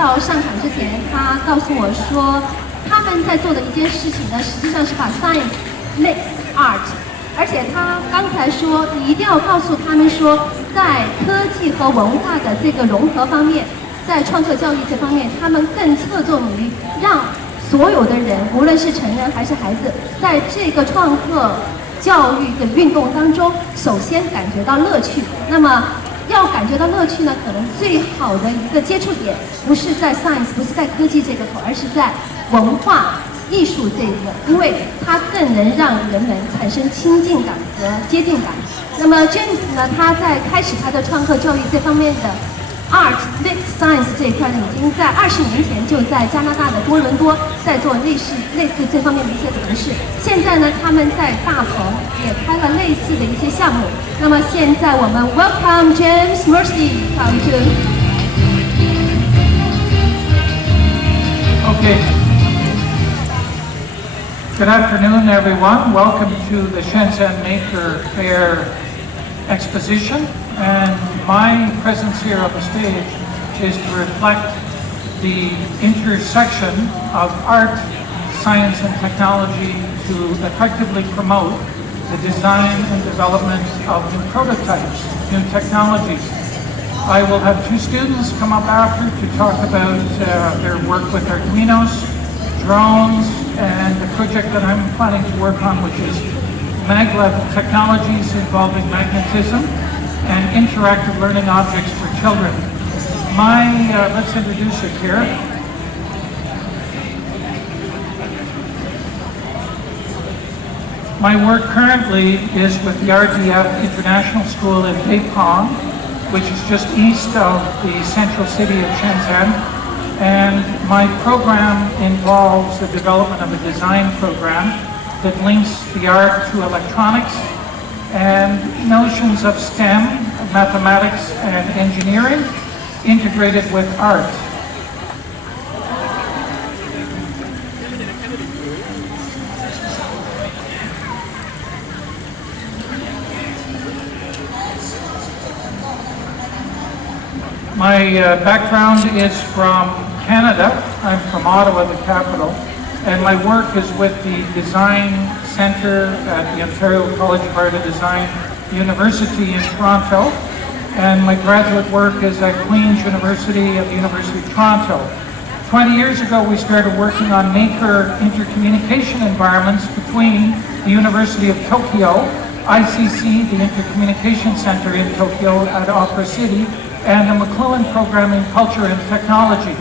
要上场之前，他告诉我说，他们在做的一件事情呢，实际上是把 science mix art。而且他刚才说，你一定要告诉他们说，在科技和文化的这个融合方面，在创客教育这方面，他们更侧重于让所有的人，无论是成人还是孩子，在这个创客教育的运动当中，首先感觉到乐趣。那么要感觉到乐趣呢，可能最好的一个接触点不是在 science， 不是在科技这个口，而是在文化艺术这一个，因为它更能让人们产生亲近感和接近感。那么 James 呢，他在开始他的创客教育这方面的 Art Mix Science 这一块呢，已经在20年前就在加拿大的多伦多在做类似这方面的一些尝试。现在呢，他们在大棚也开了类似的一些项目。那么现在我们 Welcome James Mercer come to. Okay. Good afternoon, everyone. Welcome to the Shenzhen Maker Faire exposition. And my presence here on the stage is to reflect the intersection of art, science, and technology to effectively promote the design and development of new prototypes, new technologies. I will have two students come up after to talk about their work with Arduinos, drones, and the project that I'm planning to work on, which is maglev technologies involving magnetism and interactive learning objects for children. Let's introduce it here. My work currently is with the RDF International School in Faire, which is just east of the central city of Shenzhen. And my program involves the development of a design program that links the art to electronics and notions of STEM, mathematics and engineering, integrated with art. My background is from Canada. I'm from Ottawa, the capital, and my work is with the Design Centre at the Ontario College of Art and Design University in Toronto, and my graduate work is at Queen's University at the University of Toronto. 20 years ago, we started working on maker intercommunication environments between the University of Tokyo, ICC, the Intercommunication Center in Tokyo at Opera City, and the McLuhan Program in Culture and Technology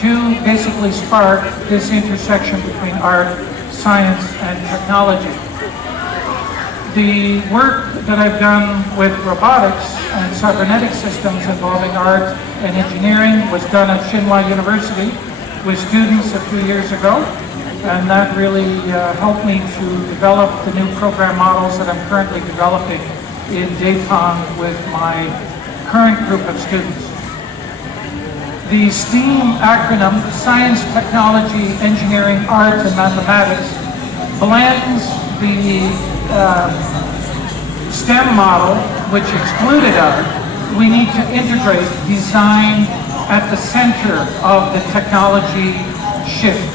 to basically spark this intersection between art, science, and technology. The work that I've done with robotics and cybernetic systems involving art and engineering was done at Tsinghua University with students a few years ago, and that really helped me to develop the new program models that I'm currently developing in Dayton with my current group of students. The STEAM acronym, Science, Technology, Engineering, Art, and Mathematics, blends the STEM model, which excluded art. We need to integrate design at the center of the technology shift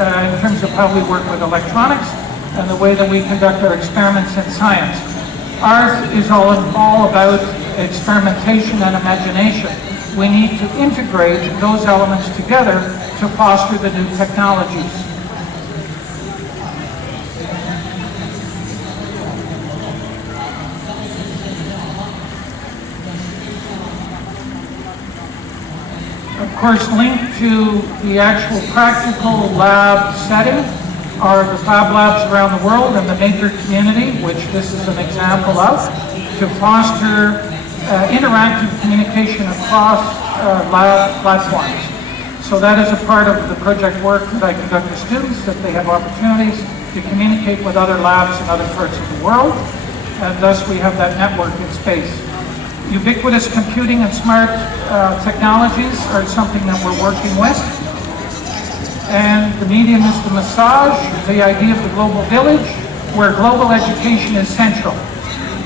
in terms of how we work with electronics and the way that we conduct our experiments in science. Art is all about experimentation and imagination. We need to integrate those elements together to foster the new technologies. Of course, linked to the actual practical lab setting are the Fab Labs around the world and the maker community, which this is an example of, to foster interactive communication across lab platforms. So that is a part of the project work that I conduct with students, that they have opportunities to communicate with other labs in other parts of the world, and thus we have that network in space. Ubiquitous computing and smart technologies are something that we're working with. And the medium is the massage, the idea of the global village, where global education is central.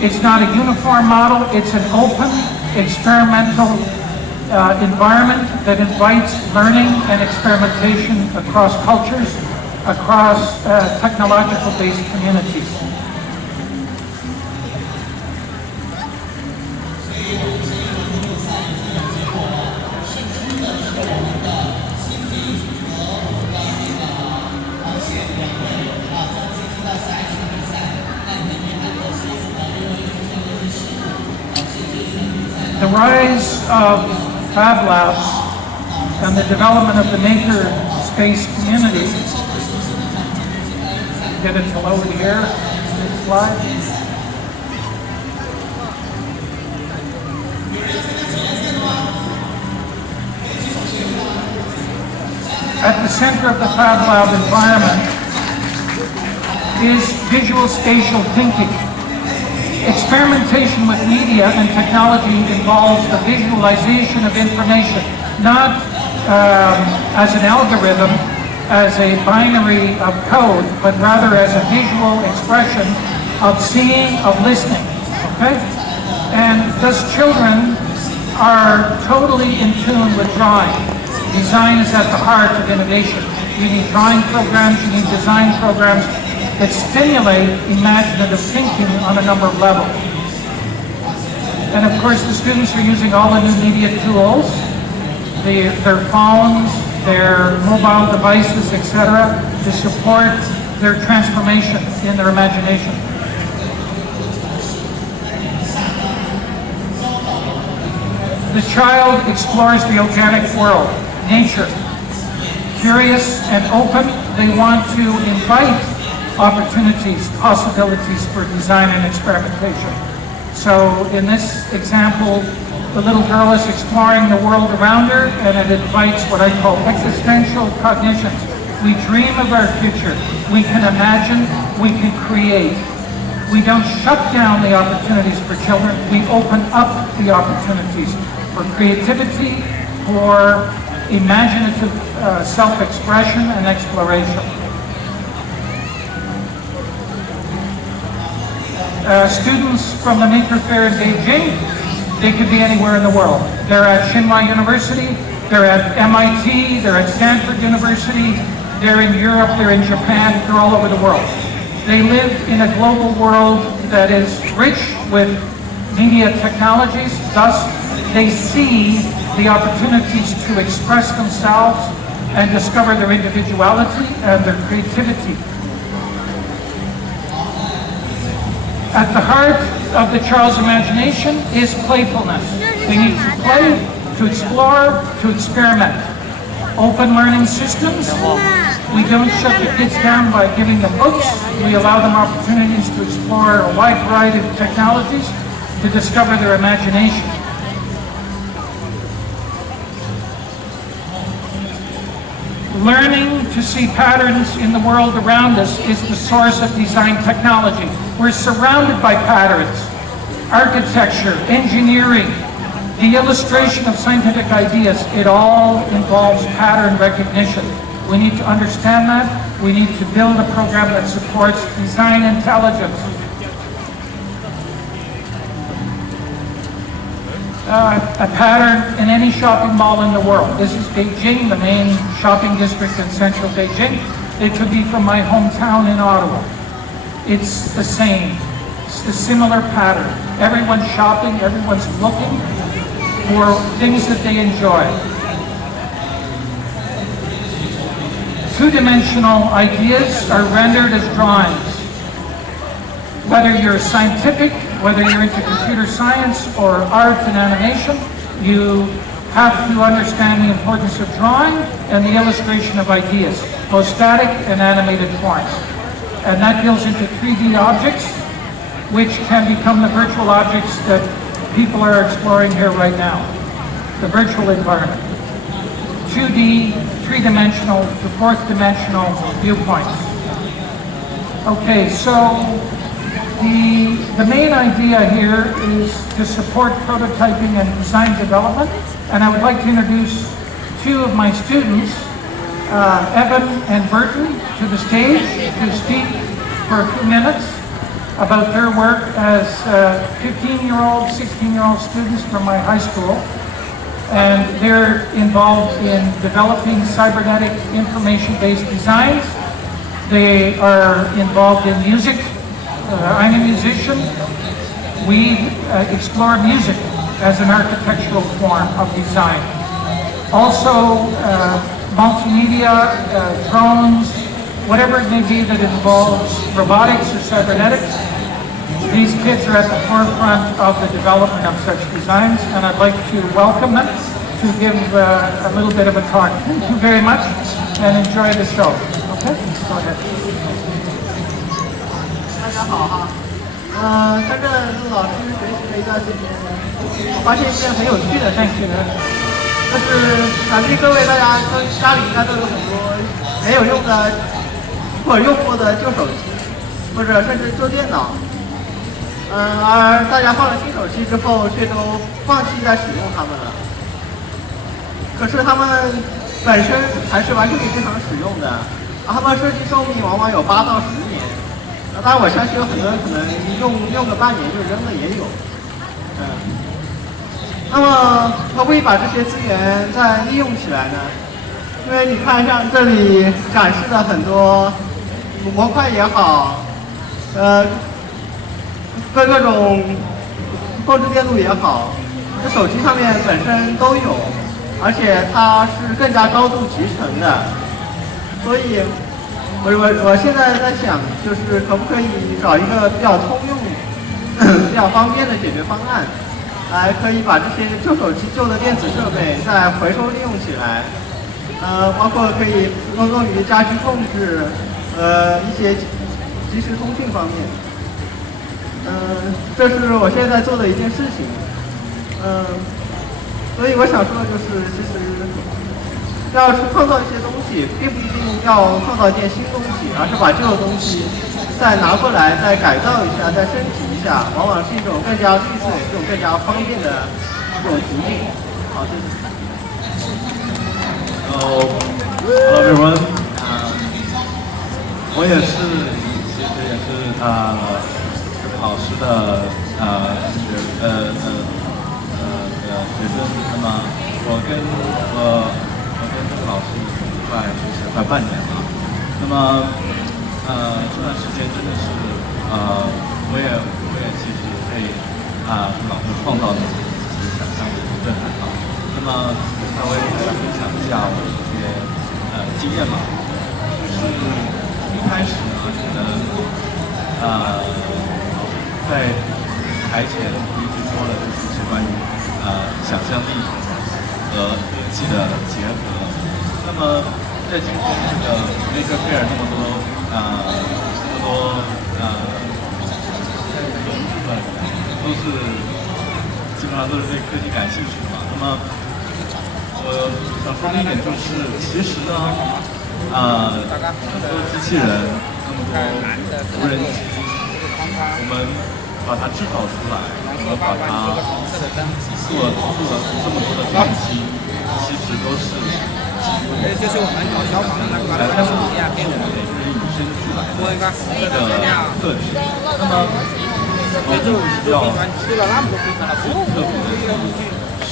It's not a uniform model, it's an open, experimental environment that invites learning and experimentation across cultures, across technological-based communities. The rise of Fab Labs and the development of the maker space community. Get it to load here. Next slide. At the center of the Fab Lab environment is visual spatial thinking. Experimentation with media and technology involves the visualization of information, not as an algorithm, as a binary of code, but rather as a visual expression of seeing, of listening, okay? And thus children are totally in tune with drawing. Design is at the heart of innovation. You need drawing programs, you need design programs that stimulate imaginative thinking on a number of levels. And of course, the students are using all the new media tools, their phones, their mobile devices, etc., to support their transformation in their imagination. The child explores the organic world, nature. Curious and open, they want to invite opportunities, possibilities for design and experimentation. So in this example, the little girl is exploring the world around her, and it invites what I call existential cognitions. We dream of our future. We can imagine, we can create. We don't shut down the opportunities for children. We open up the opportunities for creativity, for imaginative self-expression and exploration. Students from the Maker Faire in Beijing, they could be anywhere in the world. They're at Tsinghua University, they're at MIT, they're at Stanford University, they're in Europe, they're in Japan, they're all over the world. They live in a global world that is rich with media technologies, thus they see the opportunities to express themselves and discover their individuality and their creativity. At the heart of the child's imagination is playfulness. They need to play, to explore, to experiment. Open learning systems. We don't shut the kids down by giving them books. We allow them opportunities to explore a wide variety of technologies to discover their imagination. Learning to see patterns in the world around us is the source of design technology. We're surrounded by patterns. Architecture, engineering, the illustration of scientific ideas, it all involves pattern recognition. We need to understand that. We need to build a program that supports design intelligence. A pattern in any shopping mall in the world. This is Beijing, the main shopping district in central Beijing. It could be from my hometown in Ottawa. It's the same. It's a similar pattern. Everyone's shopping, everyone's looking for things that they enjoy. Two-dimensional ideas are rendered as drawings. Whether you're scientific, whether you're into computer science or art and animation, you have to understand the importance of drawing and the illustration of ideas, both static and animated forms. And that goes into 3D objects, which can become the virtual objects that people are exploring here right now, the virtual environment. 2D, three-dimensional to fourth-dimensional viewpoints. Okay, so the main idea here is to support prototyping and design development, and I would like to introduce two of my students, Evan and Burton, to the stage to speak for a few minutes about their work as 15-year-old, 16-year-old students from my high school. and they're involved in developing cybernetic information-based designs. They are involved in music. I'm a musician. We explore music as an architectural form of design. Also, multimedia, drones, whatever it may be that involves robotics or cybernetics. These kids are at the forefront of the development of such designs, and I'd like to welcome them to give a little bit of a talk. Thank you very much, and enjoy the show. Okay, go ahead. 大家好哈，跟着陆老师学习了一段时间，我发现一件很有趣的事情，就是想必各位大家家里应该都有很多没有用的或者用过的旧手机，或者甚至旧电脑。而大家换了新手机之后，却都放弃再使用它们了。可是它们本身还是完全可以正常使用的，而它们设计寿命往往有8到10年。当然，我相信有很多人可能用个半年就扔了也有。那么可不可以把这些资源再利用起来呢？因为你看，像这里展示的很多模块也好，各种控制电路也好，这手机上面本身都有，而且它是更加高度集成的。所以，我现在在想，就是可不可以找一个比较通用、比较方便的解决方案，来可以把这些旧手机、旧的电子设备再回收利用起来。包括可以用于家居控制，一些即时通讯方面。这是我现在做的一件事情。所以我想说的就是，其实要创造一些东西，并不一定要创造一件新东西，而是把旧的东西再拿过来，再改造一下，再升级一下，往往是一种更加绿色、一种更加方便的一种途径。好，谢谢。Hello everyone. 我也是，其实也是老师的学生。那么我跟这个老师一块学习快半年了。那么这段时间真的是我也其实被老师创造的想象力震撼到。那么稍微给大家分享一下我的一些经验吧。就是一开始呢，可能在台前一直说的就是关于想象力和科技的结合。那么在今天这个 Mercer Faire 那么多部分都是基本上都是对科技感兴趣的嘛。那么我想说的一点就是，其实呢，那么多机器人，那么多无人机，我们把它制造出来，我们把它做了这么多的创新，其实都是就是我们搞消防的那个把它给我们与生俱来的特质。那么我就需要特别的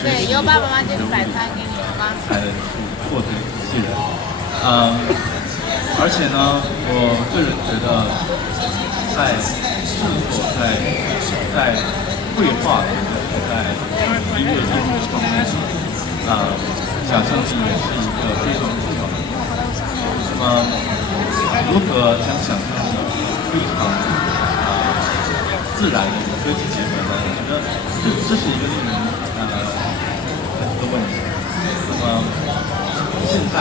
对，由爸爸妈妈就是摆摊给你吗？才能去获得机器人。而且呢，我个人觉得，在制作、在绘画、在音乐艺术方面，想象力也是一个非常重要的。那么，如何将想象力非常自然的与科技结合呢？我觉得这是一个令人的问题。那么现在，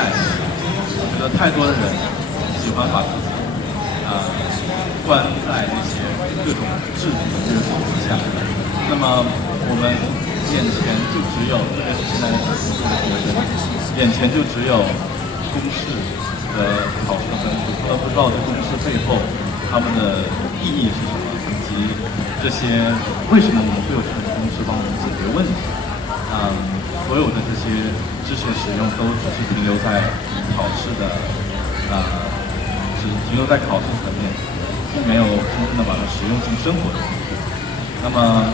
我觉得太多的人喜欢把自己关在那些各种制度的约束下。那么我们眼前就只有，特别是现在的学生，眼前就只有公式的考试分数，而不知道这公式背后他们的意义是什么，以及这些为什么我们会有这种公式帮我们解决问题。所有的这些知识使用都只是停留在考试的只停留在考试层面，并没有真正的把它使用进生活中。那么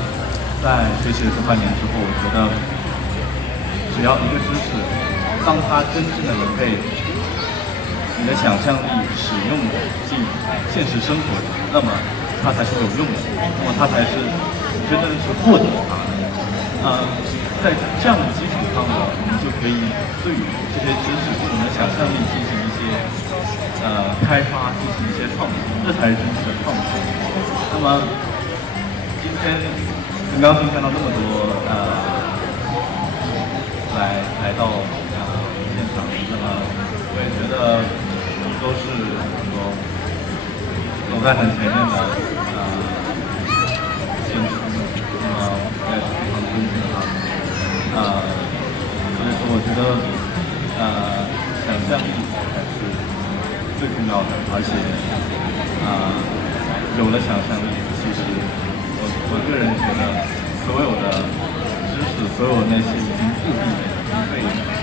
在学习了这半年之后，我觉得只要一个知识，当它真正的能被你的想象力使用进现实生活中，那么它才是有用的，那么它才是真正是获得它的。在这样的基础上呢，我们就可以对于这些知识，对我们的想象力进行一些开发，进行一些创作，这才是真正的创作。那么今天很高兴看到那么多来到现场，那么我也觉得都是说走在很前面的先驱，那么我也是非常尊敬他们。所以说我觉得想象力才是最重要的，而且有了想象力，其实我个人觉得所有的知识，所有那些已经固定的、已经被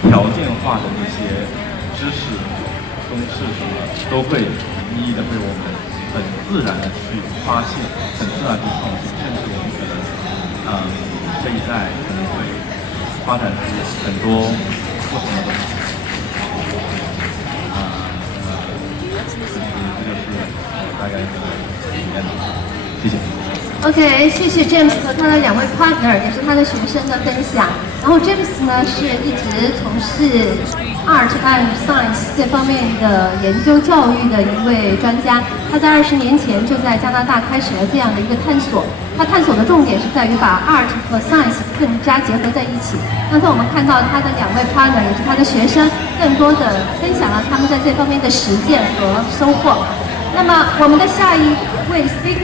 条件化的那些知识、公式什么，都会一一的被我们很自然的去发现，很自然地创新，甚至我们可能这一代可能会发展出很多不同的东西。这就是大概的体验吧。谢谢。OK， 谢谢 James 和他的2位 partner， 也是他的学生的分享。然后 James 呢是一直从事 art and science 这方面的研究教育的一位专家。他在20年前就在加拿大开始了这样的一个探索。他探索的重点是在于把 art 和 science 更加结合在一起。刚才我们看到他的2位 partner， 也是他的学生，更多的分享了他们在这方面的实践和收获。那么我们的下一位 speaker。